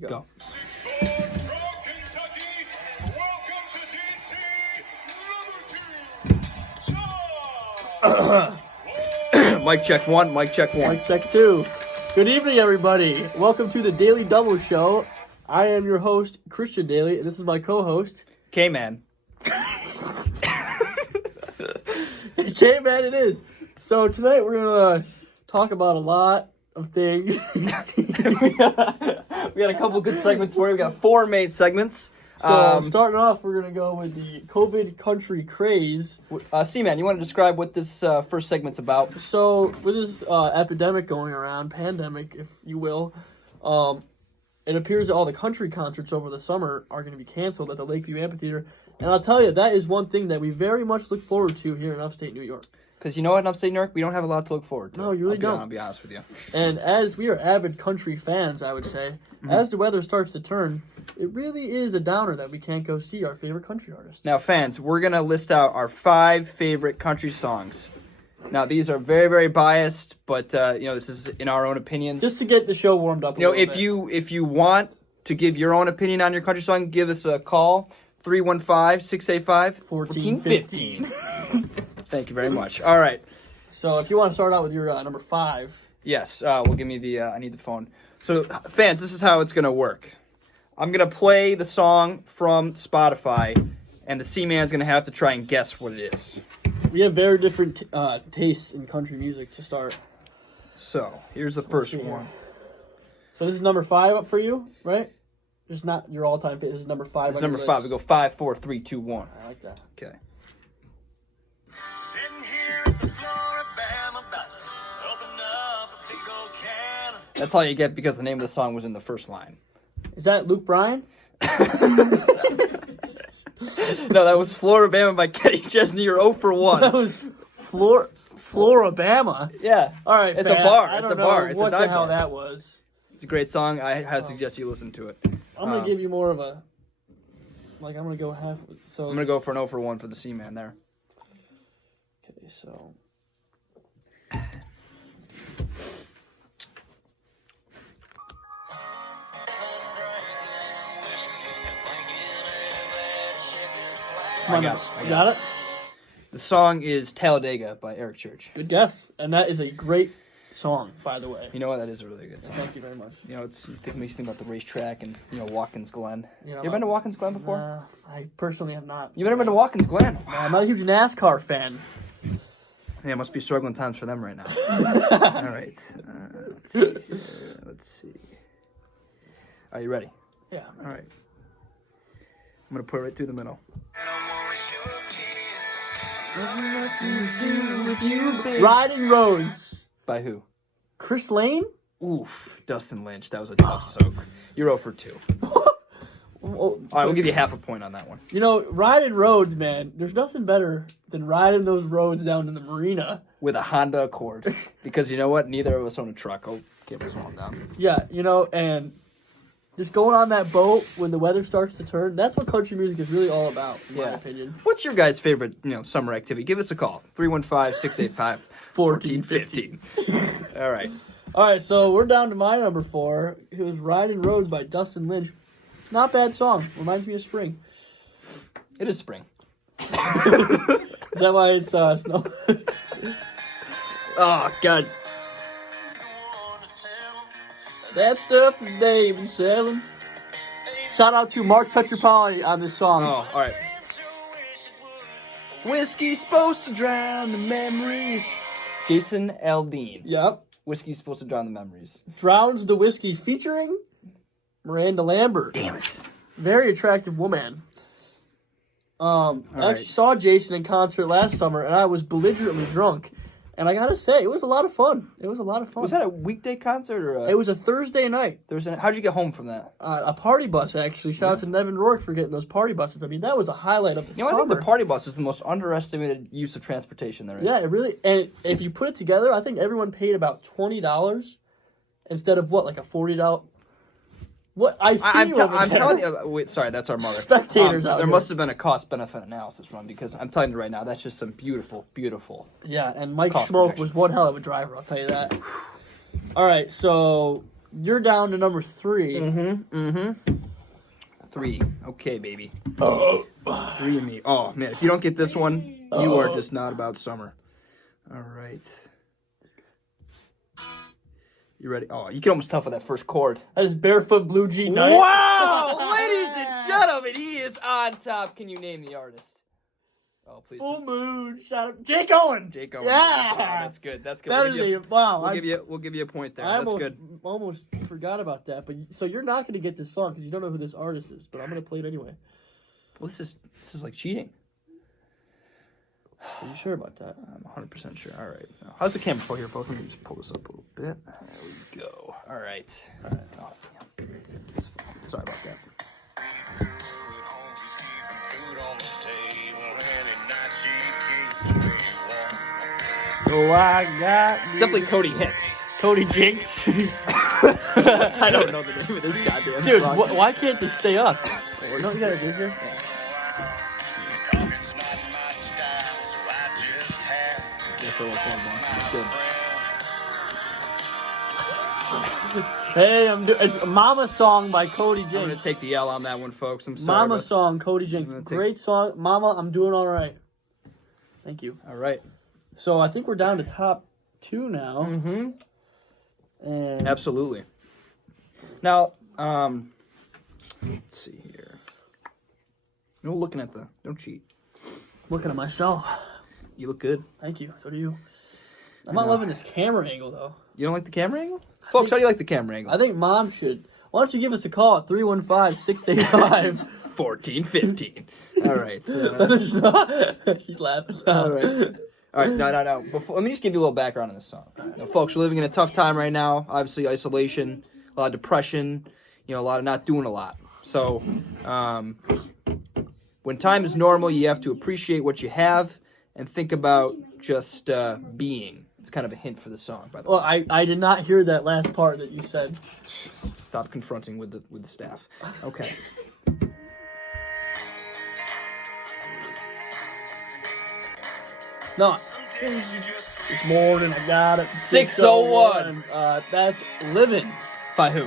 Go. From Kentucky, welcome to DC, number 2, Mic check one, mic check one. Mic check two. Good evening, everybody. Welcome to the Daily Double Show. I am your host, Christian Daley, and this is my co-host, K-Man. K-Man it is. So tonight we're going to talk about a lot of things. We got a couple good segments for you. We got 4 main segments. So starting off, we're going to go with the COVID country craze. C-Man, you want to describe what this first segment's about? So with this epidemic going around, pandemic, if you will, it appears that all the country concerts over the summer are going to be canceled at the Lakeview Amphitheater. And I'll tell you, that is one thing that we very much look forward to here in upstate New York. Because you know what, in upstate New York, we don't have a lot to look forward to. No, you really don't. I'll be honest with you. And as we are avid country fans, I would say, as the weather starts to turn, it really is a downer that we can't go see our favorite country artists. Now, fans, we're going to list out our 5 favorite country songs. Now, these are very, very biased, but, this is in our own opinions. Just to get the show warmed up a little bit. If you want to give your own opinion on your country song, give us a call, 315-685-1415. Thank you very much. All right. So if you want to start out with your number 5. Yes, well, give me the, I need the phone. So, fans, this is how it's going to work. I'm going to play the song from Spotify, and the C-Man's going to have to try and guess what it is. We have very different tastes in country music to start. So, here's the first one. So this is number 5 up for you, right? Just not your all-time favorite. This is number 5. This is number 5. We go 5, 4, 3, 2, 1. I like that. Okay. That's all you get because the name of the song was in the first line. Is that Luke Bryan? No, that was Floribama by Kenny Chesney. You're 0 for 1. That was Floribama. Yeah. All right, it's fan. a bar. I It's don't a bar. know It's what a dive the hell bar. that was. It's a great song. I suggest you listen to it. I'm gonna give you more of a. I'm gonna go half. So I'm gonna go for an 0 for 1 for the C-Man there. Okay, so. I got it. The song is Talladega by Eric Church. Good guess, and that is a great song, by the way. You know what? That is a really good song. Thank you very much. You know, it makes you think about the racetrack and, Watkins Glen. You ever been to Watkins Glen before? I personally have not. You've never been to Watkins Glen? No, I'm not a huge NASCAR fan. Yeah, it must be struggling times for them right now. All right. Let's see. Are you ready? Yeah. All right. I'm going to put it right through the middle. Riding Roads. By who? Chris Lane? Oof. Dustin Lynch. That was a tough soak. You're 0 for 2. All right, we'll give you half a point on that one. You know, riding roads, man, there's nothing better than riding those roads down to the marina. With a Honda Accord. Because you know what? Neither of us own a truck. Oh, get this one down. Yeah, and just going on that boat when the weather starts to turn, that's what country music is really all about, in my opinion. What's your guys' favorite, summer activity? Give us a call. 315-685-1415. All right. All right, so we're down to my number 4. It was Riding Roads by Dustin Lynch. Not bad song. Reminds me of spring. It is spring. Is that why it's snow? Oh, God. That stuff that they be selling. Shout out to Mark Petropoli on this song. Oh, all right. Whiskey's supposed to drown the memories. Jason Aldean. Yep. Whiskey's supposed to drown the memories. Drowns the Whiskey featuring Miranda Lambert. Damn it. Very attractive woman. I right. actually saw Jason in concert last summer, and I was belligerently drunk. And I gotta say, it was a lot of fun. Was that a weekday concert or It was a Thursday night. How'd you get home from that? A party bus, actually. Shout out to Nevin Rourke for getting those party buses. I mean, that was a highlight of the summer. I think the party bus is the most underestimated use of transportation there is. Yeah, it really. And if you put it together, I think everyone paid about $20 instead of like a $40. What I'm telling you. Wait, sorry, that's our mother. Spectators out there here. must have been a cost-benefit analysis run because I'm telling you right now, that's just some beautiful, beautiful. Yeah, and Mike Cost Schmoke protection. was one hell of a driver. I'll tell you that. All right, so You're down to number 3. Mm-hmm. 3. Okay, baby. 3 and me. Oh, man. If you don't get this one, you are just not about summer. All right. You ready? Oh, you can almost tell for that first chord. That is Barefoot Blue Jean Night. Wow! Ladies and gentlemen, he is on top. Can you name the artist? Oh, please. Full Moon. Shout out. Jake Owen. Jake Owen. Yeah. Oh, that's good. That's good. That We'll is give you- wow. We'll give you a point there. I That's good. almost forgot about that. But so you're not going to get this song because you don't know who this artist is. But I'm going to play it anyway. Well, this is like cheating. Are you sure about that? I'm 100% sure. All right. Now, how's the camera for here, folks? Let me just pull this up a little bit. There we go. All right. Oh, damn. Sorry about that. So I got Definitely Cody Hicks. Cody Jinks. I don't know the name of this goddamn Dude, song. why can't they stay up? Oh, no, you got to do this. Hey, it's Mama Song by Cody I'm going Jinks. to take the L on that one, folks. I'm sorry. Mama but- Song, Cody Jinks. I'm gonna Great song. Mama, I'm doing all right. Thank you. All right. So I think we're down to top 2 now. Mm-hmm. And Absolutely. Now, let's see here. No looking at don't cheat. looking at myself. You look good. Thank you. So do you. I'm not loving this camera angle, though. You don't like the camera angle? Folks, how do you like the camera angle? I think Mom should. Why don't you give us a call at 315-685. 1415. All right. She's laughing. All right. All right. No. Let me just give you a little background on this song. Now, folks, we're living in a tough time right now. Obviously, isolation, a lot of depression, a lot of not doing a lot. So, when time is normal, you have to appreciate what you have and think about just being. It's kind of a hint for the song, by the way. Well, I did not hear that last part that you said. Stop confronting with the staff. Okay. No. This morning I got it. 601. That's Living. By who?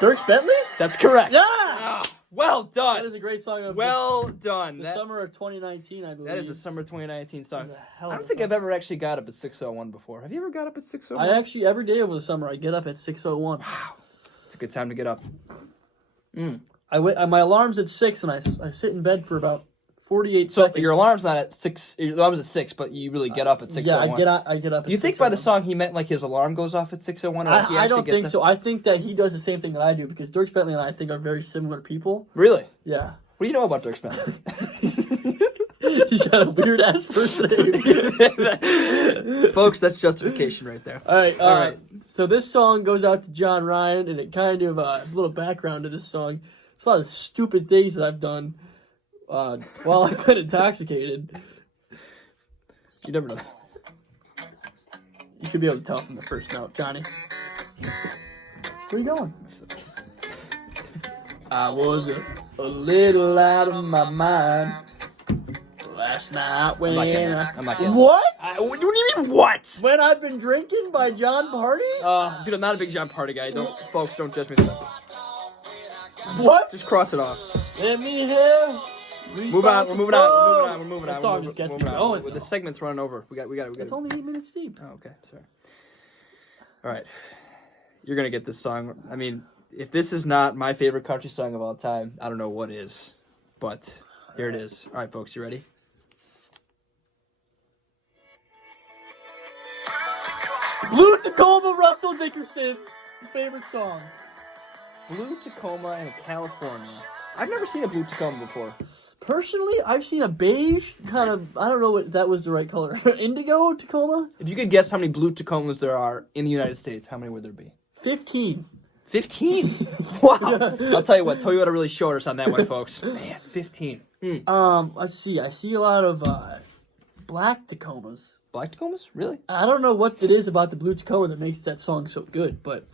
Dirk Bentley? That's correct. Yeah! Ah, well done. That is a great song of Well done. the summer of 2019, I believe. That is a summer 2019 song. That is a hell I of don't a think song. I've ever actually got up at 6:01 before. Have you ever got up at 6:01? I actually, every day over the summer, I get up at 6:01. Wow. It's a good time to get up. My alarm's at 6, and I sit in bed for about 48 So seconds. your alarm's not at 6. Your alarm's at 6, but you really get up at 6:01. Yeah, I get up at Do you think by the 6:01. song he meant like his alarm goes off at 6:01? Or he I actually don't gets think up? so. I think that he does the same thing that I do, because Dirk Bentley and I think are very similar people. Really? Yeah. What do you know about Dirk Bentley? He's got a weird ass first name. Folks, that's justification right there. All right. All right. So this song goes out to John Ryan, and it kind of a little background to this song. It's a lot of stupid things that I've done while I've been intoxicated. You never know. You should be able to tell from the first note, Johnny. Where are you going? I was a little out of my mind last night when I'm not getting it. What? What do you mean, what? When I've been drinking by John Party? Dude, I'm not a big John Party guy. Folks, don't judge me for that. What? Just cross it off. Let me hear. Move on. We're moving on. We're moving That on. song just gets me going. The segment's running over. We got. It's only 8 minutes deep. Oh, okay. Sorry. All right. You're gonna get this song. I mean, if this is not my favorite country song of all time, I don't know what is. But here it is. All right, folks. You ready? Blue Tacoma, Russell Dickerson. His favorite song. Blue Tacoma in California. I've never seen a blue Tacoma before. Personally, I've seen a beige kind of. I don't know what that was the right color. Indigo Tacoma. If you could guess how many blue Tacomas there are in the United States, how many would there be? 15. 15. Wow. I'll tell you what. Toyota really showed us on that one, folks. Man, 15. Let's see. I see a lot of black Tacomas. Black Tacomas? Really? I don't know what it is about the Blue Tacoma that makes that song so good, but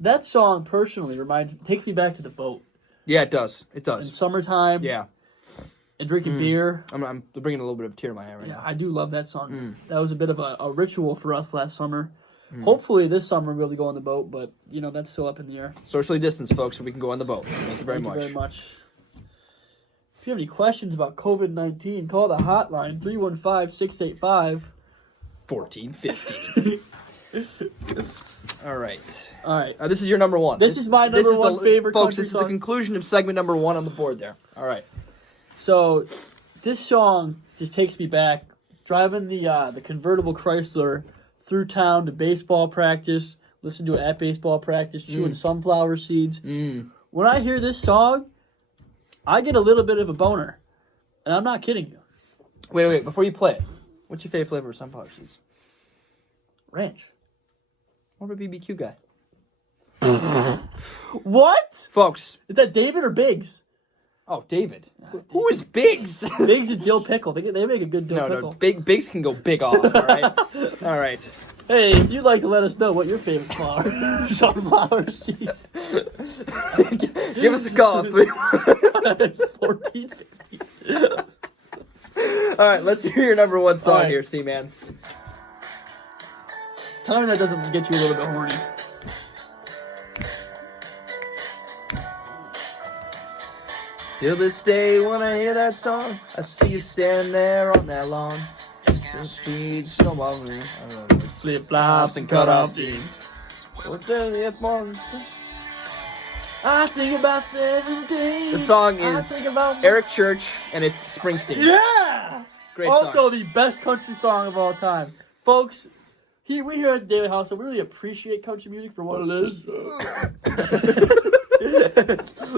that song personally takes me back to the boat Yeah, it does. It in does. summertime. Yeah. And drinking beer. I'm bringing a little bit of a tear to my eye right Yeah, now. I do love that song. That was a bit of a ritual for us last summer. Hopefully this summer we'll be able to go on the boat, but that's still up in the air. Socially distanced, folks, so we can go on the boat. Thank you very much. If you have any questions about COVID-19, call the hotline 315-685 1415. All right. All right. This is your number one. This is my number one favorite folks. country This song. is the conclusion of segment number 1 on the board there. All right. So, this song just takes me back, driving the convertible Chrysler through town to baseball practice, listen to it at baseball practice, chewing sunflower seeds. When I hear this song, I get a little bit of a boner, and I'm not kidding you. Wait. Before you play it, what's your favorite flavor of sunflower seeds? Ranch. What about BBQ guy? What? Folks. Is that David or Biggs? Oh, David. Who is Biggs? Biggs is dill pickle. They make a good dill pickle. No. Biggs can go big off, all right? All right. Hey, if you'd like to let us know what your favorite flower, sunflower seeds. Give us a call. 1450. All right, let's hear your number one song All right. here, C-Man. Tell me that doesn't get you a little bit horny. Till this day, when I hear that song, I see you standing there on that lawn. Feeds snowball me. Flip flops and cut off jeans. What's there the F1? I think about 17. The song I is think about Eric Church, and it's Springsteen. Yeah! Great also, song. the best country song of all time. Folks, we here at the Daley House, we really appreciate country music for what it is.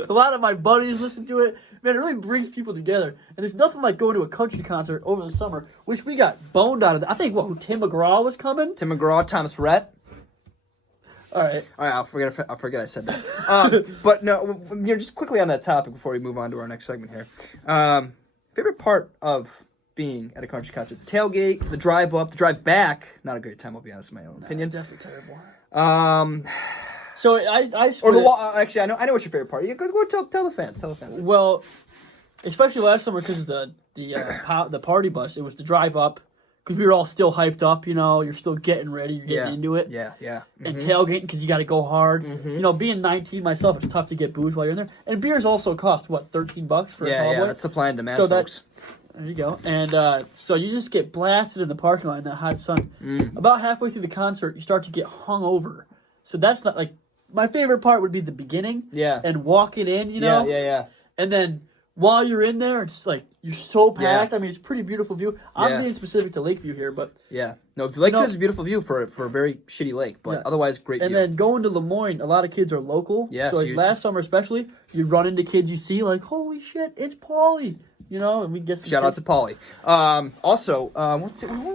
A lot of my buddies listen to it. Man, it really brings people together. And there's nothing like going to a country concert over the summer, which we got boned out of. I think, Tim McGraw was coming? Tim McGraw, Thomas Rhett. All right. I'll forget I said that. But no, just quickly on that topic before we move on to our next segment here. Favorite part of being at a country concert? The tailgate, the drive up, the drive back. Not a great time, I'll be honest, in my own opinion. Definitely terrible. So I or the actually, I know what your favorite part. You go tell the fans. Tell the fans. Well, especially last summer because of the party bus. It was the drive up because we were all still hyped up. You're still getting ready. You're getting into it. Yeah. Mm-hmm. And tailgating because you got to go hard. Mm-hmm. Being 19 myself, it's tough to get booze while you're in there. And beers also cost $13 for a tall boy? That's supply and demand, so folks. There you go. And so you just get blasted in the parking lot in that hot sun. About halfway through the concert, you start to get hung over. So that's not like my favorite part would be the beginning. Yeah. And walking in, Yeah. And then while you're in there, it's like you're so packed. Yeah. I mean, it's a pretty beautiful view. I'm being specific to Lakeview here, but yeah. No, Lakeview is a beautiful view for a very shitty lake, but otherwise great view. And then going to Lemoyne, a lot of kids are local. Yeah, So last summer especially, you run into kids you see like, holy shit, it's Paulie. And we get some Shout out to Paulie. Also,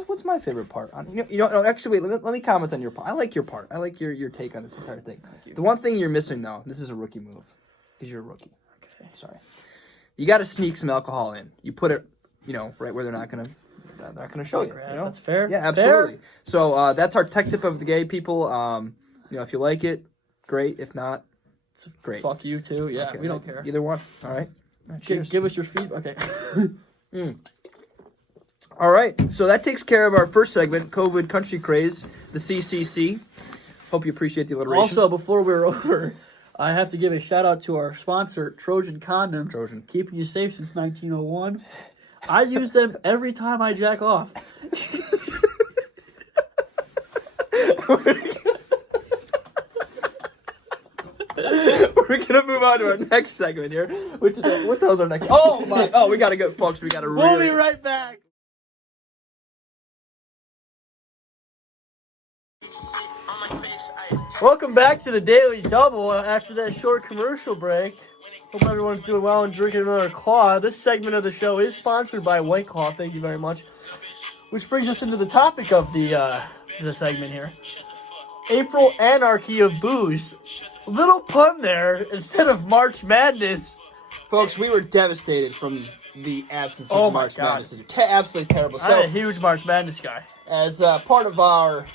what's my favorite part? Actually, wait, let me comment on your part. I like your part. I like your take on this entire thing. The one thing you're missing, though, this is a rookie move, because you're a rookie. Okay, sorry. You got to sneak some alcohol in. You put it, right where they're not gonna show you. That's fair. Yeah, absolutely. So that's our tech tip of the day, people. If you like it, great. If not, great. Fuck you too. Yeah, Okay. we don't care. Either one. All right. Cheers. Give us your feedback. Okay. All right, so that takes care of our first segment, COVID Country Craze, the CCC. Hope you appreciate the alliteration. Also, before we're over, I have to give a shout out to our sponsor, Trojan Condoms. Trojan. Keeping you safe since 1901. I use them every time I jack off. We're gonna move on to our next segment here, which is what the hell's our next? Oh my! Oh, we gotta go, folks. We gotta. We'll be right back. Welcome back to the Daily Double after that short commercial break. Hope everyone's doing well and drinking another Claw. This segment of the show is sponsored by White Claw. Thank you very much. Which brings us into the topic of the segment here. April Anarchy of Booze. Little pun there. Instead of March Madness. Folks, we were devastated from the absence of Oh my March God. Madness. Absolutely terrible. I'm a So, huge March Madness guy. as part of our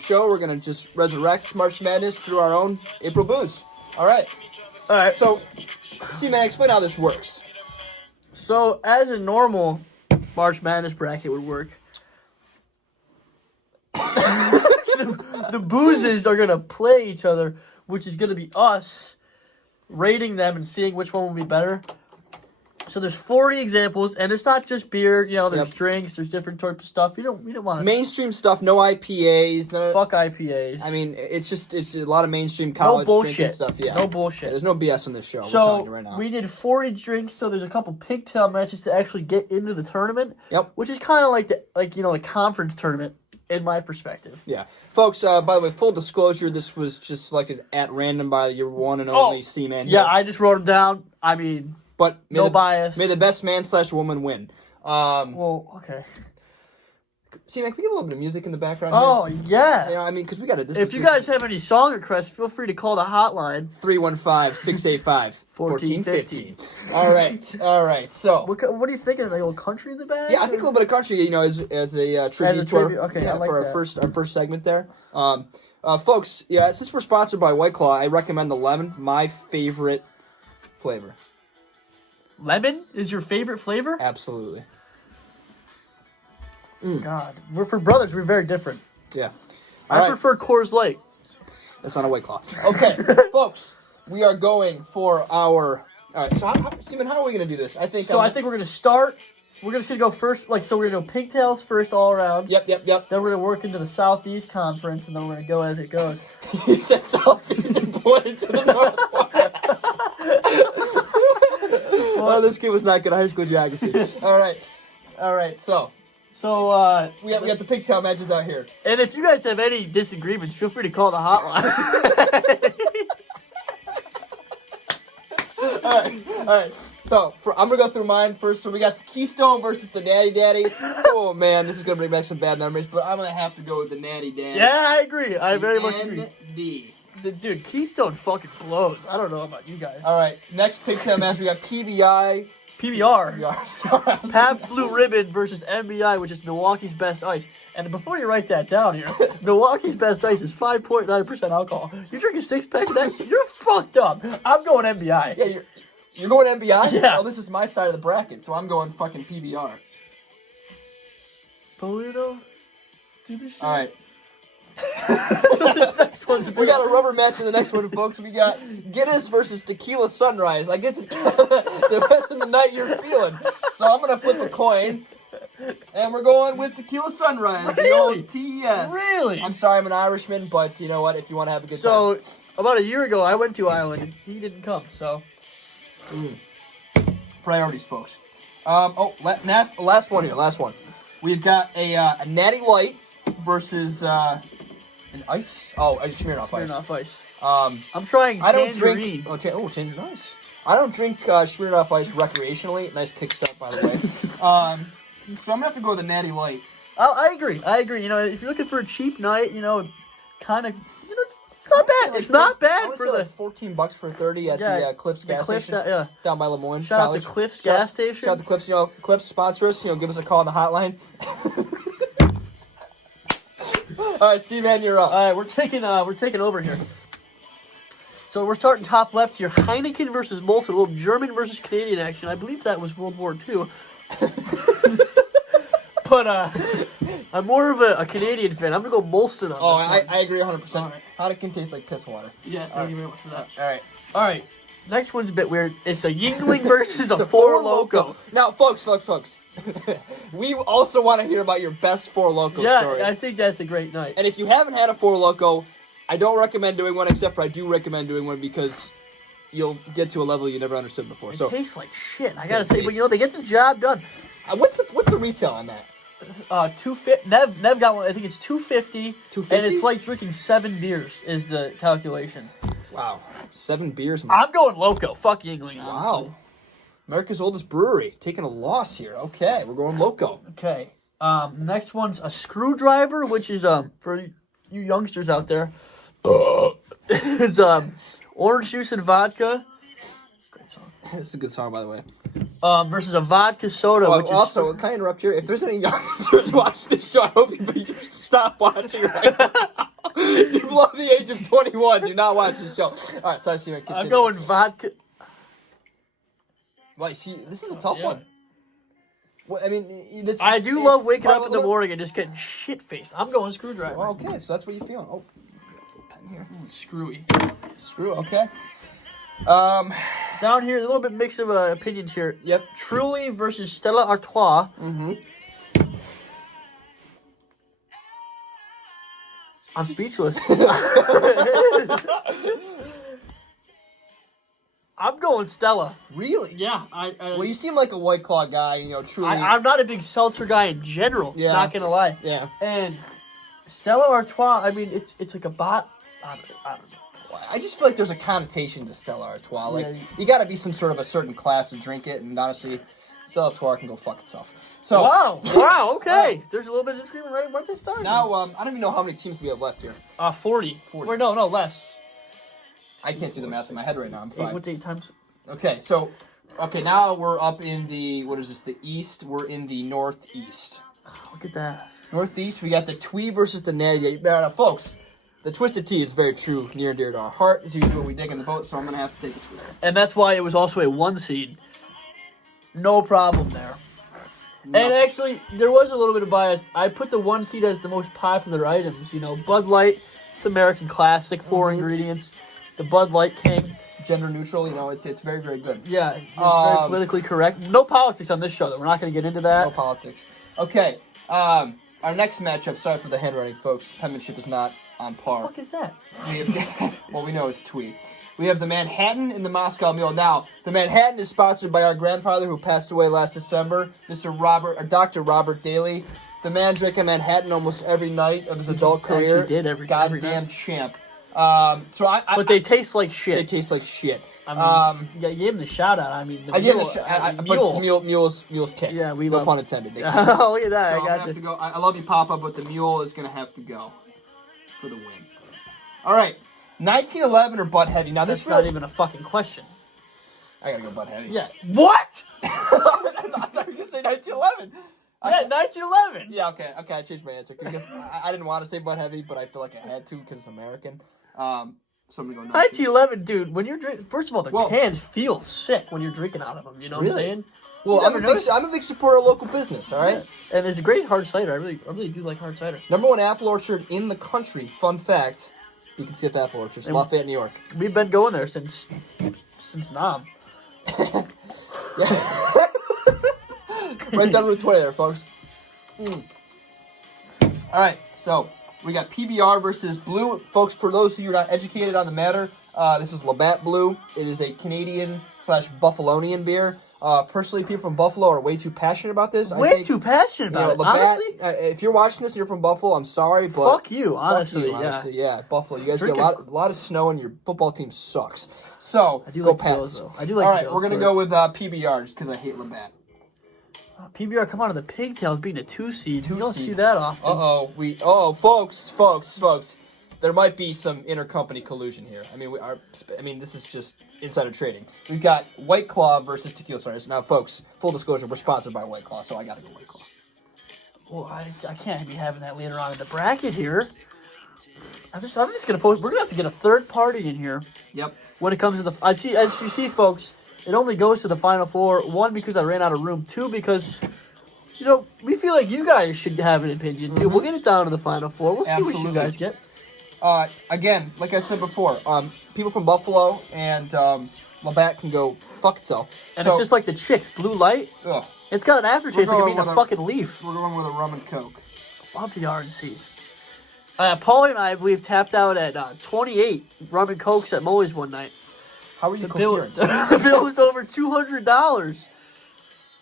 show, we're gonna just resurrect March Madness through our own April booze. All right. So, C-Man, explain how this works. So, as a normal March Madness bracket would work, the boozes are gonna play each other, which is gonna be us rating them and seeing which one will be better. So there's 40 examples, and it's not just beer. You know, there's drinks, there's different types of stuff. We don't want to mainstream stuff. No IPAs. No. Fuck IPAs. I mean, it's a lot of mainstream college drinking stuff. Yeah, no bullshit. There's no BS on this show. So we're telling you right now. we did 40 drinks. So there's a couple pigtail matches to actually get into the tournament. Yep. Which is kind of like the conference tournament in my perspective. Yeah, folks. By the way, full disclosure, this was just selected at random by your one and only C-Man. Yeah, I just wrote them down. I mean. But no bias. May the best man/woman win. Well, okay. See, man, can we get a little bit of music in the background? Oh, here? yeah. You know, I mean, because we got to. If you guys have any song requests, feel free to call the hotline 315-685-1415. All right. So, what are you thinking? Like a little country in the back? Yeah, I think a little bit of country. You know, as a tribute to our, okay, I like for that. our first segment there. Folks, yeah, since we're sponsored by White Claw, I recommend the lemon. My favorite flavor. Lemon is your favorite flavor? Absolutely. God, for brothers, we're very different. Yeah. I prefer Coors Light. That's not a White Claw. Okay, folks, we are going for our. All right, so Steven, how are we going to do this? I think we're going to start. We're just going to go first. So we're going to go pigtails first all around. Yep. Then we're going to work into the Southeast Conference, and then we're going to go as it goes. You said Southeast and pointed to the Northwest. Oh, this kid was not good at high school geography. All right. So we got the pigtail matches out here. And if you guys have any disagreements, feel free to call the hotline. All right. So I'm gonna go through mine first. So we got the Keystone versus the Natty Daddy. Oh man, this is gonna bring back some bad memories, but I'm gonna have to go with the Natty Daddy. Yeah, I agree. I very much agree. ND. Dude, Keystone fucking blows. I don't know about you guys. All right, next pigtail match we got PBR. Sorry. Pabst Blue Ribbon versus MBI, which is Milwaukee's Best Ice. And before you write that down here, Milwaukee's Best Ice is 5.9% alcohol. You drink a 6-pack of that? You're fucked up. I'm going MBI. Yeah, you're going MBI? Yeah. Oh, this is my side of the bracket, so I'm going fucking PBR. Polito? All right. This next one's We got a rubber match in the next one, folks. We got Guinness versus Tequila Sunrise. I guess it depends on the night you're feeling. So I'm going to flip a coin, and we're going with Tequila Sunrise. Really? The old TES. Really? I'm sorry I'm an Irishman, but you know what? If you want to have a good time. So, about a year ago, I went to Ireland, and he didn't come, so. Priorities, folks. Last one here. Last one. We've got a Natty Light versus an ice. Oh, I just Smirnoff Ice. Smirnoff Ice. I'm trying Tangerine. I don't drink. Tangerine Ice. I don't drink Smirnoff Ice recreationally. Nice kickstart, by the way. So I'm gonna have to go with a Natty Light. I agree. You know, if you're looking for a cheap night, you know, kind of, you know, it's not bad. It's not bad for the $14 for 30 at the Cliffs gas station down by Lemoyne. Shout out to Cliffs gas station. Shout out to Cliffs. You know, Cliffs sponsor us. You know, give us a call on the hotline. All right, C-Man, you're up. All right, we're taking over here. So we're starting top left here. Heineken versus Molson, a little German versus Canadian action. I believe that was World War II. But I'm more of a Canadian fan. I'm gonna go Molson on this one. I agree 100%. All right. Heineken tastes like piss water. Yeah, thank you very much for that. All right. Next one's a bit weird. It's a Yingling versus a Four Loko. Now, folks. We also want to hear about your best Four Loko story. Yeah, I think that's a great night. And if you haven't had a Four Loko, I don't recommend doing one, except for I do recommend doing one because you'll get to a level you never understood before. It tastes like shit, I gotta say, but you know, they get the job done. What's the retail on that? $250. Nev got one. I think it's $250. $250? And it's like drinking 7 beers is the calculation. Wow, 7 beers. I'm going Loco. Fuck Yingling. Wow. Honestly. America's oldest brewery taking a loss here. Okay, we're going Loco. Okay. Next one's a Screwdriver, which is for you youngsters out there. It's orange juice and vodka. Great song. This is a good song, by the way. Versus a vodka soda. Which also, can I interrupt here? If there's any youngsters watch this show, I hope you stop watching right now. If you're below the age of 21, do not watch this show. All right, sorry, Steven. Continue. I'm going vodka. Wait, see, this is a tough one. Well, I mean, this. I do love waking Well, up in the let- morning and just getting shit faced. I'm going screwdriver. Well, okay, so that's what you're feeling. Oh, pen here. Screwy. Screw. Okay. Down here, a little bit mix of opinions here. Yep. Truly versus Stella Artois. Mm-hmm. I'm speechless. I'm going Stella. Really? Yeah, Well, you seem like a White Claw guy. You know, truly. I'm not a big seltzer guy in general. Yeah. Not gonna lie. Yeah. And Stella Artois, I mean, it's like a bot. I don't know. I just feel like there's a connotation to Stella Artois. Like, Yeah. you got to be some sort of a certain class to drink it, and honestly, Stella Artois can go fuck itself. So Wow. Okay. There's a little bit of disagreement right they started. now, I don't even know how many teams we have left here. 40. 40. Or no, less. I can't do the math in my head right now. I'm fine. What's 8 times? Okay, so now we're up in the the east. We're in the northeast. Look at that. Northeast, we got the Twee versus the Natty. Now, folks, the Twisted Tea is very true, near and dear to our heart. It's usually what we dig in the boat, so I'm gonna have to take a Twisted. And that's why it was also a 1 seed. No problem there. No. And actually, there was a little bit of bias. I put the 1 seed as the most popular items. You know, Bud Light, it's American classic, 4 ingredients. The Bud Light King. Gender neutral, you know, it's very, very good. Yeah, very politically correct. No politics on this show, though. We're not going to get into that. No politics. Okay, our next matchup, sorry for the handwriting, folks. Penmanship is not on par. What the fuck is that? We have, well, we know it's Twee. We have the Manhattan and the Moscow Mule. Now, the Manhattan is sponsored by our grandfather who passed away last December, Dr. Robert Daley. The man drank a Manhattan almost every night of his adult career. Actually did every goddamn night. champ. But they taste like they shit. taste like shit. I mean, you gave him the shout out. I mean, the I give mule, it mule. but the mule's kick. Yeah, we no love pun intended. They kick. Oh, look at that. So I I'm gonna got have you. to go. I love you, Papa, but the mule is gonna have to go for the win. All right, 1911 or Butt Heavy. Now this That's really, not even a fucking question. I gotta go Butt Heavy. Yeah. What? I thought you were gonna say 1911. Yeah, 1911. Yeah, okay, I changed my answer because I didn't want to say Butt Heavy, but I feel like I had to because it's American. So I'm gonna go 1911, dude. When you're drinking, first of all, the Well- cans feel sick when you're drinking out of them. You know what I'm Really? saying? Well, You I'm never a, big, noticed? I'm a big supporter of local business. All right. And it's a great hard cider. I really do like hard cider. #1 apple orchard in the country. Fun fact: you can see at the apple orchard, And- Lafayette, New York. We've been going there since Nam. Right down Route 20 there, folks. All right, so we got PBR versus Blue. Folks, for those of you who are not educated on the matter, this is Labatt Blue. It is a Canadian/Buffalonian beer. Personally, people from Buffalo are way too passionate about this. Way I think, too passionate about it. Labatt, Honestly, if you're watching this and you're from Buffalo, I'm sorry, but fuck you. Honestly, fuck you, honestly, yeah. Buffalo, you guys Drink get a lot of snow and your football team sucks. So, I do go like the Pats. Bills, though. I do like All the right, Bills we're going to for go with PBR just because I hate Labatt. PBR come out of the pigtails being a 2 seed. You don't seed. see that often. Folks. There might be some intercompany collusion here. I mean, this is just insider trading. We've got White Claw versus Tequila Stars. Now, folks, full disclosure, we're sponsored by White Claw, so I gotta go White Claw. Well, I can't be having that later on in the bracket here. I'm just gonna post. We're gonna have to get a third party in here Yep. when it comes to the. As you see, folks, it only goes to the final 4. 1, because I ran out of room. 2, because we feel like you guys should have an opinion too. We'll get it down to the final 4. We'll see what Absolutely. you guys get. Again, like I said before, people from Buffalo and Labatt can go fuck itself. And So, it's just like the chicks, Blue Light. ugh, It's got an aftertaste like We're it going being a with fucking leaf. we're going with a rum and coke. Love the RNCs. Paulie and I believe tapped out at 28 rum and cokes at Molly's one night. How are you The bill, coherent? the bill was over $200.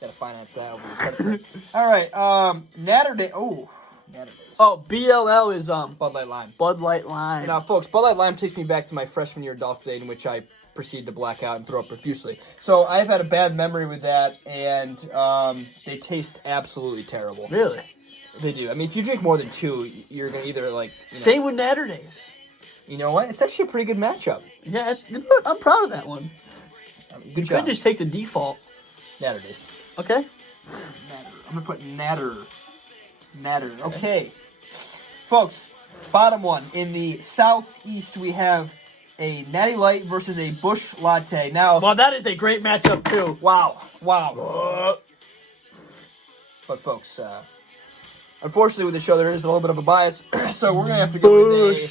Gotta finance that over the country. All right, Natter Day. Oh, Natter Days. Oh, BLL is Bud Light Lime. Bud Light Lime. Now, folks, Bud Light Lime takes me back to my freshman year golf day in which I proceeded to black out and throw up profusely. So I've had a bad memory with that, and they taste absolutely terrible. Really? They do. I mean, if you drink more than 2, you're gonna either Same with Natter Days. You know what? It's actually a pretty good matchup. Yeah, I'm proud of that one. I mean, You good could job. just take the default. Natter Days. Okay? Natter. I'm gonna put Natter. Okay. Folks, bottom one. In the southeast, we have a Natty Light versus a Bush Latte. Now, Well, that is a great matchup, too. wow. But folks, unfortunately with the show there is a little bit of a bias, so we're gonna have to go with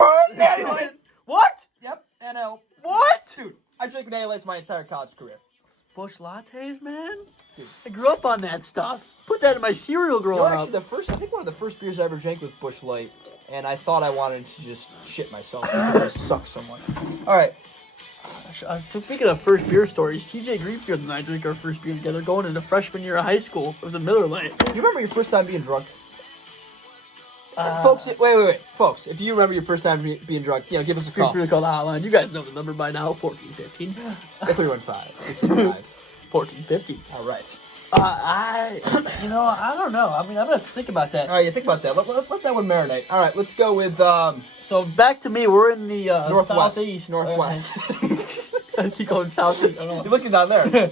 a Natty Light. What? Yep, NL. What? Dude, I drank Natty Lights my entire college career. Bush lattes, man. I grew up on that stuff. Put that in my cereal growing No, up. actually, I think one of the first beers I ever drank was Bush Light, and I thought I wanted to just shit myself because it sucks so much. All right. So speaking of first beer stories, TJ Greenfield and I drank our first beer together going into freshman year of high school. It was a Miller Lite. You remember your first time being drunk? Folks, wait. Folks, if you remember your first time being drunk, give us a call. Feel free to call the hotline. You guys know the number by now, 1415. 315-685. 1450. All right. I don't know. I mean, I'm going to think about that. All right, think about that. Let that one marinate. All right, let's go with... So back to me, we're in the Northwest. southeast. Northwest. I keep going southeast. I don't know. You're looking down there.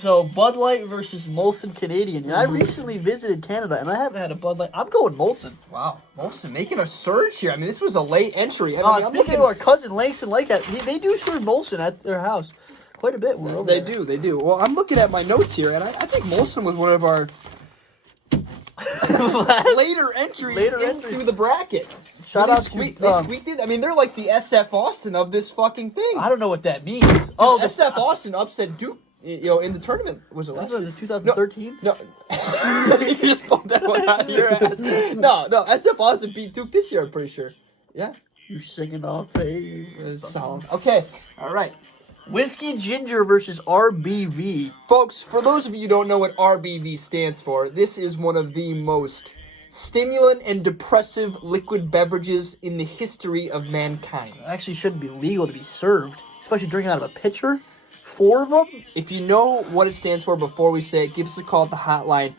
So Bud Light versus Molson Canadian. And I recently visited Canada, and I haven't had a Bud Light. I'm going Molson. Wow, Molson making a surge here. I mean, this was a late entry. Speaking of our cousin Langston Lakehead, they do serve Molson at their house quite a bit. They do. Well, I'm looking at my notes here, and I think Molson was one of our later entries into the bracket. Shout out to they squeaked it. I mean, they're like the SF Austin of this fucking thing. I don't know what that means. SF Austin upset Duke. In the tournament, was it last year? 2013? No. You just pulled that one out of your ass. No, SF Austin beat Duke this year, I'm pretty sure. Yeah. You singing off a song. Okay, all right. Whiskey Ginger versus RBV. Folks, for those of you who don't know what RBV stands for, this is one of the most stimulant and depressive liquid beverages in the history of mankind. It actually shouldn't be legal to be served, especially drinking out of a pitcher. 4 of them? If you know what it stands for before we say it, give us a call at the hotline,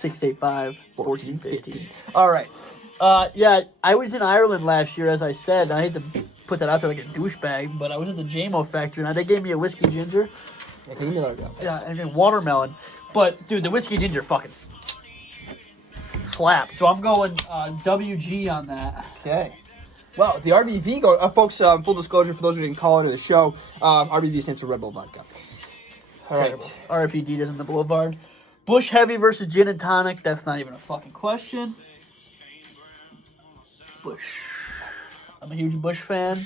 315-685-1450. All right. Yeah, I was in Ireland last year, as I said. I hate to put that out there like a douchebag, but I was at the JMO factory, and they gave me a whiskey ginger. Yeah, and watermelon. But, dude, the whiskey ginger fucking slapped. So I'm going WG on that. Okay. Well, the RBV, folks, full disclosure for those who didn't call into the show, RBV stands for Red Bull Vodka. All right. RIPD does in the Boulevard. Bush Heavy versus Gin and Tonic. That's not even a fucking question. Bush. I'm a huge Bush fan.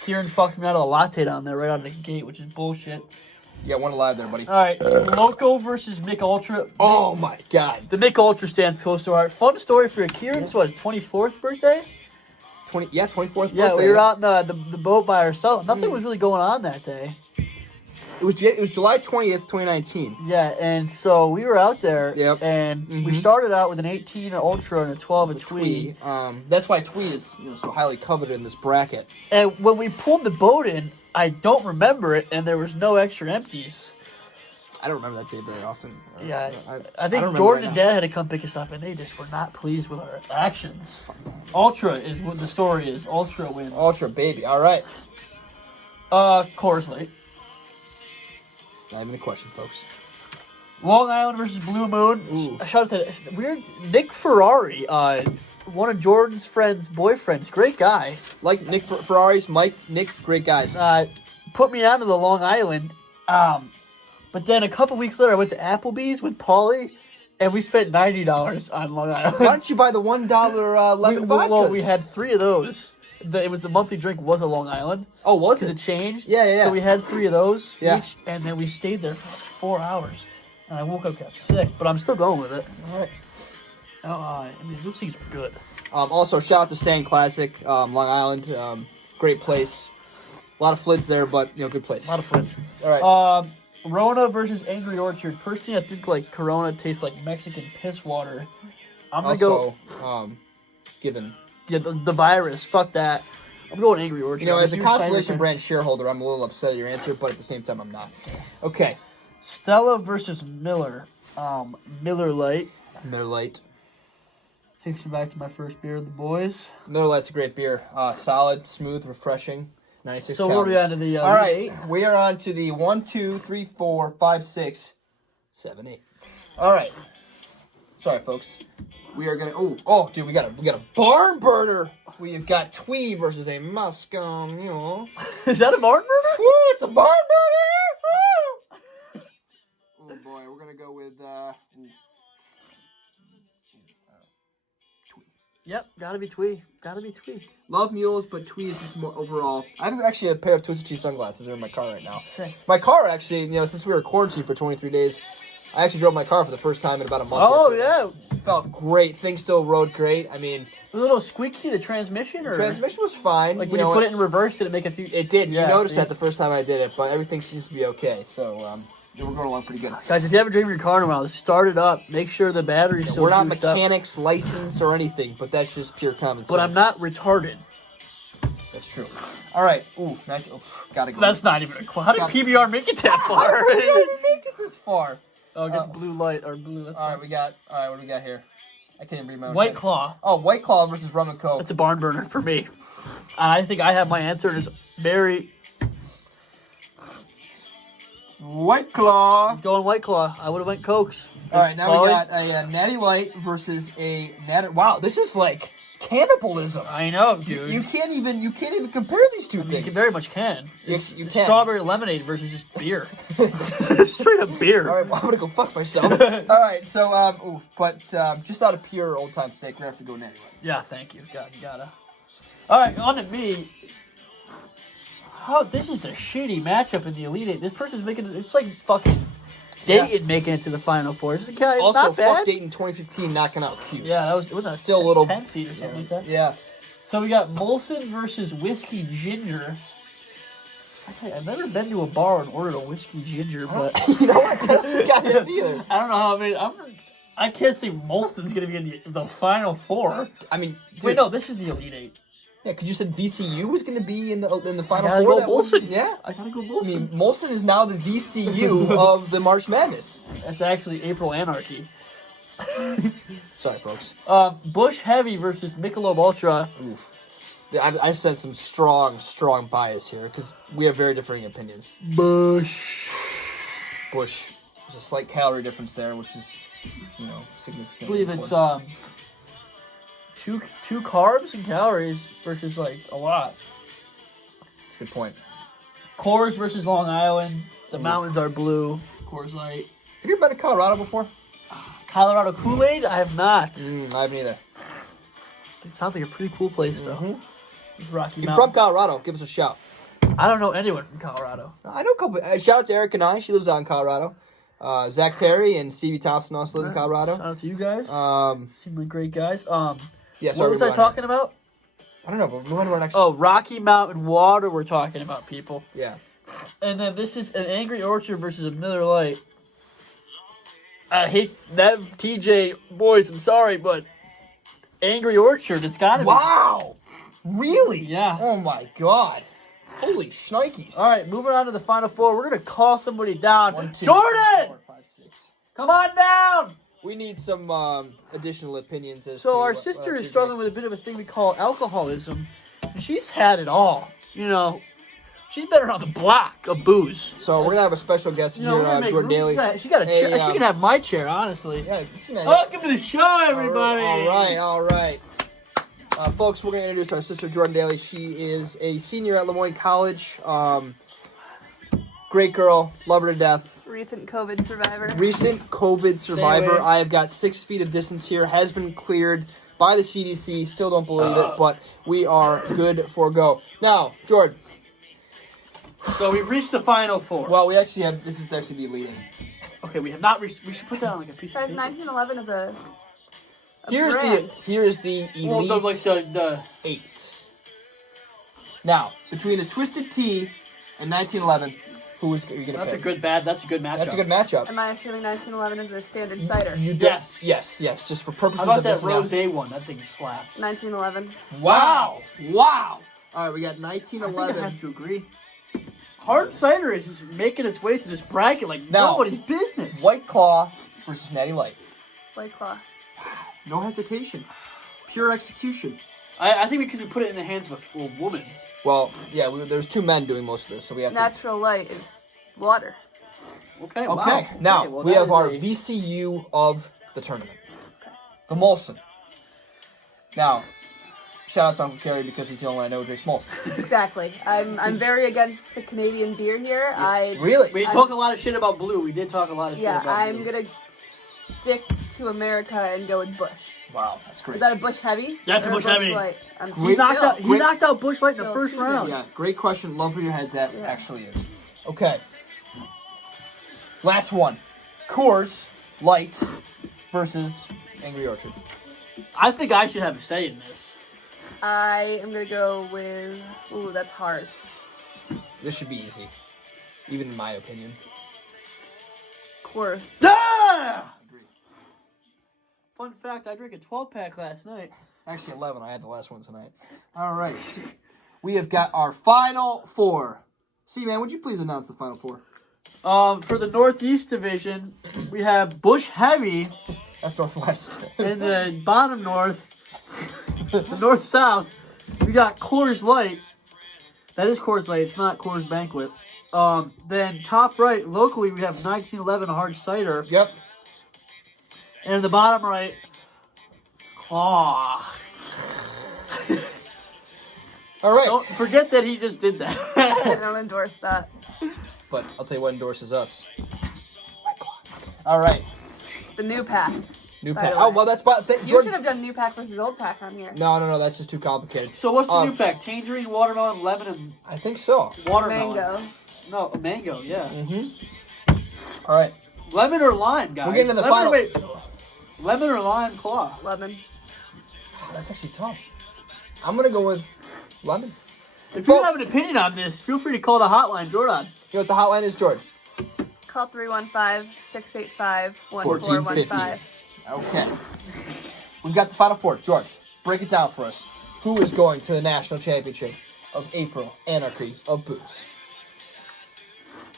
Kieran fucked me out of a latte down there right out of the gate, which is bullshit. You got one alive there, buddy. All right. Loco versus Mick Ultra. Oh, my God. The Mick Ultra stands close to our heart. Fun story for Kieran. So his 24th birthday? 24th birthday. Yeah, we were out in the boat by ourselves. Nothing was really going on that day. It was July 20th, 2019. Yeah, and so we were out there, and we started out with an 18 Ultra and a 12 a Twee. That's why Twee is so highly coveted in this bracket. And when we pulled the boat in, I don't remember it, and there was no extra empties. I don't remember that day very often. Yeah, I think Jordan and Dad had to come pick us up, and they just were not pleased with our actions. Ultra is what the story is. Ultra wins. Ultra, baby. All right. Coors Light. Not even a question, folks. Long Island versus Blue Moon. Ooh. Shout out to weird Nick Ferrari, one of Jordan's friends' boyfriends. Great guy. Like Nick Ferrari's, Nick, great guys. Put me onto the Long Island. But then a couple weeks later, I went to Applebee's with Paulie, and we spent $90 on Long Island. Why don't you buy the $1 lemon vodkas? Well, we had 3 of those. It was the monthly drink was a Long Island. Oh, was it? Because it changed. Yeah. So we had 3 of those each, and then we stayed there for 4 hours. And I woke up got sick, but I'm still going with it. All right. I mean, those things are good. Also, shout out to Stan Classic, Long Island. Great place. A lot of flids there, but, good place. A lot of flids. All right. Rona versus Angry Orchard. Personally, I think Corona tastes like Mexican piss water. I'm gonna go. Given. Yeah, the virus. Fuck that. I'm going Angry Orchard. As a Constellation Brand shareholder, I'm a little upset at your answer, but at the same time, I'm not. Okay. Stella versus Miller. Miller Lite. Miller Lite. Takes me back to my first beer with the boys. Miller Lite's a great beer. Solid, smooth, refreshing. 96 So calories. what are we on to the all right, we are on to the 1, 2, 3, 4, 5, 6, 7, 8. All right. Sorry, folks. We are gonna. Oh, dude, we got a barn burner. We've got Twee versus a Muscom. Is that a barn burner? Woo! It's a barn burner. Woo! boy. We're gonna go with Yep, gotta be Twee. Gotta be Twee. love mules, but Twee is just more overall. I have actually a pair of Twisted Tea sunglasses. They're in my car right now. My car actually, since we were quarantined for 23 days, I actually drove my car for the first time in about a month. Oh, yesterday. yeah. It felt great. Things still rode great. I mean, A little squeaky, the transmission? Or transmission was fine. like when you put it in reverse, did it make a few... It did. Yeah, You noticed see? that the first time I did it, but everything seems to be okay. So we're going along pretty good. Guys, if you haven't driven your car in a while, start it up. Make sure the battery's still We're not juiced up. mechanics, licensed, or anything, but that's just pure common sense. But I'm not retarded. That's true. All right. Ooh, nice. Oof, gotta go. That's not even a quote. How did PBR make it that far? How did you make it this far? Oh, get the blue light or blue. That's All right, what do we got here? I can't even read my own White text. Claw. Oh, White Claw versus rum and coke. That's a barn burner for me. I think I have my answer, and it's very... White Claw. It's going White Claw. I would have went Cokes. All right, now Paulie? we got a Natty Light versus a Natty. Wow, this is like cannibalism. I know, dude. You can't even compare these two I mean, things. you very much can. Yes, you It's can. strawberry lemonade versus just beer. Straight up beer. All right, well, I'm gonna go fuck myself. All right, so just out of pure old time sake, we're gonna have to go Natty Light. Yeah, thank you. God, you gotta. All right, on to me. This is a shitty matchup in the Elite Eight. This person's making it. It's like fucking Dayton making it to the Final Four. It's Also, not bad. fuck Dayton 2015 knocking out Cuse. Yeah, it was a Still a little 10 seed or something like that. Yeah. So we got Molson versus Whiskey Ginger. I've never been to a bar and ordered a Whiskey Ginger, but You know what? I don't think I have either. I don't know how. I can't say Molson's gonna be in the Final Four. I mean, dude, Wait, no, this is the Elite Eight. Yeah, because you said VCU was going to be in the I Final gotta Four. go That Molson. wasn't- Yeah. I gotta go I Molson. mean, Molson is now the VCU of the March Madness. That's actually April Anarchy. Sorry, folks. Bush Heavy versus Michelob Ultra. I sense some strong bias here because we have very differing opinions. Bush. Bush. There's a slight calorie difference there, which is, significant. I believe it's two carbs and calories versus like a lot. That's a good point. Coors versus Long Island. The mountains are blue. Coors Light. Have you ever been to Colorado before? Colorado Kool-Aid? I have not. I haven't either. It sounds like a pretty cool place though. It's Rocky If you're Mountain. from Colorado, give us a shout. I don't know anyone from Colorado. I know a couple. Shout out to Eric and I. She lives out in Colorado. Zach Terry and Stevie Thompson also live in Colorado. Shout out to you guys. Seem like great guys. Yeah, What was I talking about? I don't know, but we're going to our next. Oh, Rocky Mountain Water we're talking about, people. Yeah. And then this is an Angry Orchard versus a Miller Lite. I hate that, TJ. Boys, I'm sorry, but Angry Orchard, it's gotta be. Wow! Really? Yeah. Oh my god. Holy shnikes. All right, moving on to the Final Four. We're going to call somebody down. 1, 2, Jordan! 3, 4, 5, 6. Come on down! We need some additional opinions as to So our what sister else is we struggling drink. with a bit of a thing we call alcoholism. And she's had it all. She's better on the block of booze. So we're going to have a special guest We're here, gonna make Jordan room. Daley. She got a Hey, chair. She can have my chair, honestly. Yeah, see, man. Welcome to the show, everybody. All right. Folks, we're going to introduce our sister, Jordan Daley. She is a senior at Lemoyne College. Great girl. Love her to death. Recent COVID survivor. Recent COVID survivor. away. I have got 6 feet of distance here. Has been cleared by the CDC. Still don't believe it, but we are good for go. Now, Jordan. So we've reached the Final Four. Well, we actually have. This is actually the lead-in. Okay, we have not reached. We should put that on like a piece of Guys, paper. 1911 is a Here's brand. the elite Well, the 8. Now, between the Twisted Tea and 1911, who is you gonna that's a pick? good matchup. That's a good matchup. Am I assuming 1911 is a standard cider? You Yes. yes. Just for purposes How about of that this announcement. rosé one? That thing slaps. 1911. Wow. All right, we got I think I 1911. have to agree. Hard cider is just making its way to this bracket like Now, nobody's business. White Claw versus Natty Light. White Claw. No hesitation. Pure execution. I think because we put it in the hands of a woman. Well, yeah, there's 2 men doing most of this, so we have Natural light is water. Okay. to. Wow. Okay, now well, we that have is our a- VCU of the tournament. The Molson. Now, shout out to Uncle Kerry because he's the only one I know who drinks Molson. Exactly. I'm very against the Canadian beer here. Really? We talk a lot of shit about Blue. We did talk a lot of shit Yeah, about I'm Blue. gonna stick to America and go with Bush. Wow, that's great. Is that a Bush Heavy? That's a Or Bush Heavy. Light? He knocked Still. out Bush Light in the Still first choosing. round. Yeah, great question. Love where your head's at. Yeah. Actually is. Okay. Last one. Coors Light versus Angry Orchard. I think I should have a say in this. I am gonna go with. Ooh, that's hard. This should be easy, even in my opinion. Course. Ah! Fun fact, I drank a 12-pack last night. Actually, 11. I had the last one tonight. All right. We have got our final four. C-Man, would you please announce the final four? For the Northeast Division, we have Bush Heavy. That's Northwest. In the bottom north, the north-south, we got Coors Light. That is Coors Light. It's not Coors Banquet. Then top right, locally, we have 1911 Hard Cider. Yep. And in the bottom right, Claw. All right. Don't forget that he just did I that. don't endorse that. But I'll tell you what endorses us. All right. The new pack. New By pack. the Oh, way. well, that's... You should Jordan. have done new pack versus old pack on here. No, that's just too complicated. So what's the new pack? Tangerine, watermelon, lemon, and I think so. watermelon. Mango. No, a mango, yeah. Mm-hmm. All right. Lemon or lime, guys? We're getting to the lemon, final... Wait, lemon or lime claw? Lemon. Oh, that's actually tough. I'm going to go with lemon. If you have an opinion on this, feel free to call the hotline, Jordan. You know what the hotline is, Jordan? Call 315-685-1415. 1450. Okay. We've got the final four. George, break it down for us. Who is going to the national championship of April Anarchy of Booze?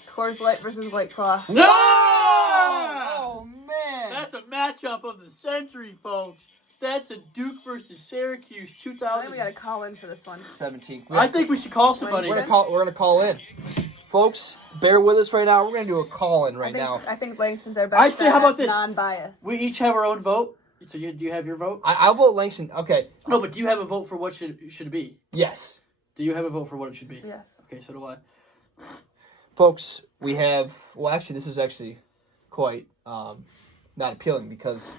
Coors Light versus White Claw. No! Oh, man. That's a matchup of the century, folks. That's a Duke versus Syracuse I 2000. think we gotta call in for this one. 17. I think we should call somebody. We're gonna call in. Folks, bear with us right now. We're gonna do a call in right now. I think Langston's our best. I'd say, how about this? Non-biased. We each have our own vote. So do you have your vote? I'll vote Langston. Okay. No, but do you have a vote for what should it be? Yes. Do you have a vote for what it should be? Yes. Okay, so do I. Folks, we have... Well, actually, this is actually quite not appealing because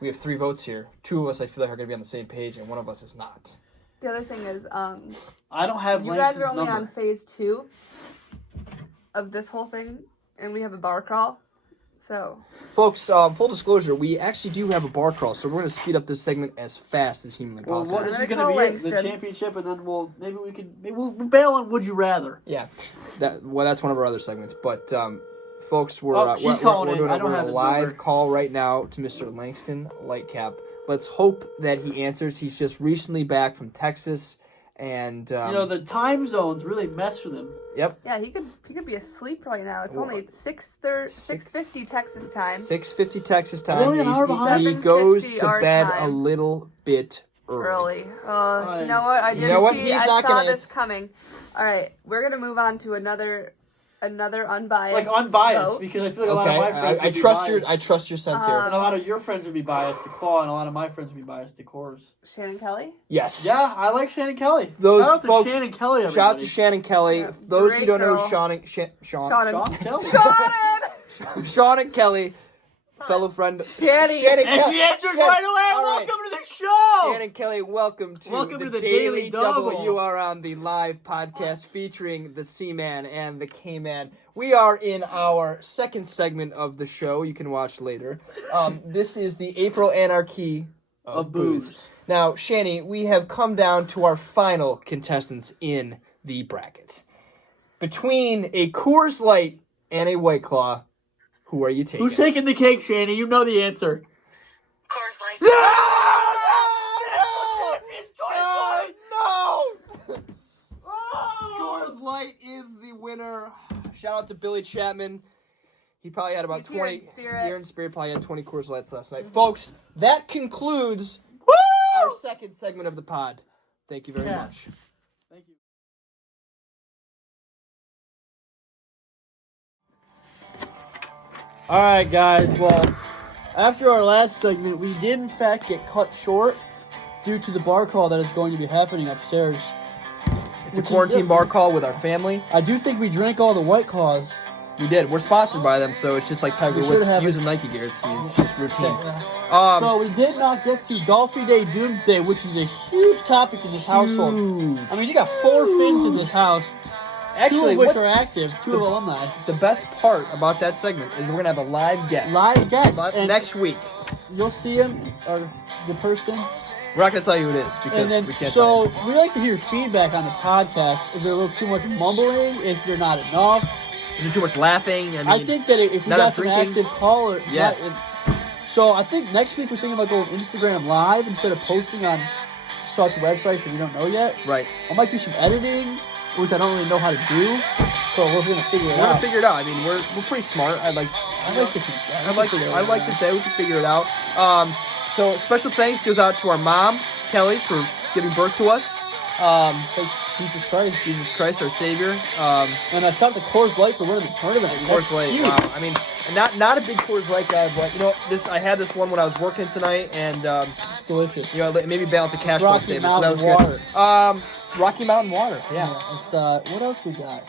we have 3 votes here. 2 of us, I feel like, are going to be on the same page, and 1 of us is not. The other thing is, I don't have you guys Langston's are only number. on phase 2 of this whole thing, and we have a bar crawl. So, Folks, full disclosure, we actually do have a bar crawl, so we're going to speed up this segment as fast as humanly Well, possible. what is I'm it gonna going to call be? The Langston. championship, and then we'll bail on Would You Rather. Yeah, that's one of our other segments. But folks, we're Oh, she's calling in. doing I don't have a his live number. call right now to Mr. Langston Lightcap. Let's hope that he answers. He's just recently back from Texas, and The time zones really mess with him. yep, yeah, he could be asleep right now. It's only 6:50 Texas time. 6:50 Texas time. Really, an hour behind? He goes 7:50 to our bed time. a little bit early. You know what? I didn't know what? see. He's I not saw gonna this coming. All right, we're gonna move on to another unbiased. Like unbiased, vote. because I feel like a lot of Okay, my friends I would be trust biased. I trust your sense here. And a lot of your friends would be biased to Claw, and a lot of my friends would be biased to Coors. Shannon Kelly. Yes. Yeah, I like Shannon Kelly. Those Shout out to folks- Shannon Kelly, everybody. Shout out to Shannon Kelly. Yeah, Those who great don't know girl. Sean Sean Kelly. Shannon. Sean and Kelly, fellow friend. Shanny. Shannon And Kelly. she answers Shannon- right away. All right. Welcome to the show. Shannon Kelly, welcome to the Daily Daily Double. Double. You are on the live podcast featuring the C-Man and the K-Man. We are in our second segment of the show. You can watch later. This is the April Anarchy Of booze. Now, Shanny, we have come down to our final contestants in the bracket. Between a Coors Light and a White Claw, who are you taking? Who's taking the cake, Shannon? You know the answer. Coors Light. No! Coors Light is the winner. Shout out to Billy Chapman. He probably had about He's here 20. in spirit. Here in spirit, probably had 20 Coors Lights last night. Folks, that concludes our second segment of the pod. Thank you very Yeah. much. Thank you. All right, guys. Well, after our last segment, we did in fact get cut short due to the bar crawl that is going to be happening upstairs. It's a quarantine bar call with our family. I do think we drank all the White Claws. We did. We're sponsored by them, so it's just like Tiger We should Woods have using Nike gear. It's just routine. Yeah. So we did not get to Dolphy Day Doomsday, which is a huge topic in this household. Huge. I mean, you got 4 Finns in this house. Actually, two of which what- are active, 2 are alumni. The best part about that segment is we're gonna have a live guest Live guest. And next week. you'll see him, or the person. We're not gonna tell you who it is because And then, we can't tell you. so we like to hear feedback on the podcast. Is there a little too much mumbling? Is there not enough? Is there too much laughing? I think that if we not got some drinking. active callers, Yeah. So I think next week we're thinking about going Instagram Live instead of posting on such websites that we don't know yet. Right. I might do some editing, which I don't really know how to do. So we're gonna figure it We're out. gonna figure it out. I mean, we're pretty smart. I like to say we can figure it out. So special thanks goes out to our mom, Kelly, for giving birth to us. Thank Jesus Christ. our Savior. And I shot the Coors Light for winning the tournament. Coors Light. Huge. Wow. I mean, not a big Coors Light guy, but you know, I had this one when I was working tonight, and Delicious. you know, maybe balance the cash flow Rocky statement. So that was Mountain good. Rocky Mountain Water. Yeah. It's, what else we got?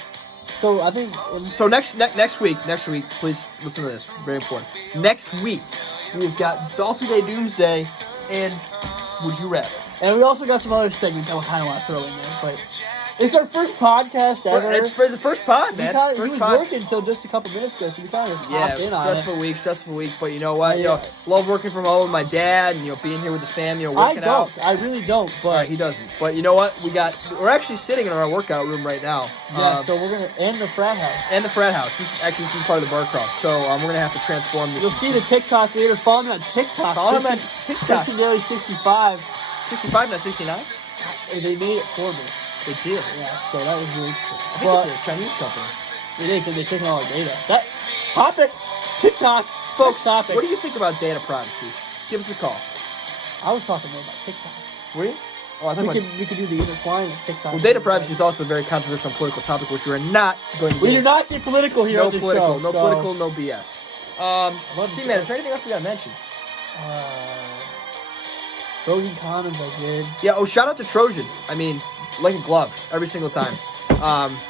So I think So next week, please listen to this. Very important. Next week, we've got Dolphy Day Doomsday and Would You Rather. and we also got some other segments that we kind of want to throw in there, but it's our first podcast ever. It's for the first pod, man. He First was pod. working until just a couple minutes ago, so we kind of hopped in on it. stressful week. But you know what? You Yeah. know, love working from home with my dad, and you know, being here with the family, you know, I working out. don't. I really don't. But All right, he doesn't. But you know what? We're actually sitting in our workout room right now. yeah, so we're gonna end the frat house. And the frat house. This is actually part of the bar crawl. So we're gonna have to transform this. You'll see the TikTok later. Follow me on TikTok. Follow him on TikTok. Daley 65. 65, not 69. And they made it for me. They did. Yeah, so that was really cool. I But think it's a Chinese company. it is, and they're taking all our data. That topic, TikTok, Folks, topic. what do you think about data privacy? Give us a call. I was talking more about TikTok. Were you? Oh, I think We could do the intertwine with TikTok. well, data privacy is also a very controversial and political topic, which we are not going to We get do into. not get political here No on this political, show. no so, political, no BS. See, man, is there anything else we gotta mention? Trojan condoms, I did. Yeah. Oh, shout out to Trojan. I mean, like a glove every single time.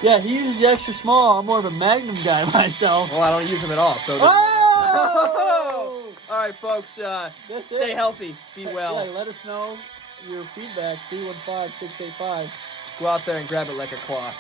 Yeah, he uses the extra small. I'm more of a Magnum guy myself. Well, I don't use them at all. So. Oh! All right, folks. That's Stay it. healthy. Be well. Yeah, let us know your feedback. 315-685. Go out there and grab it like a claw.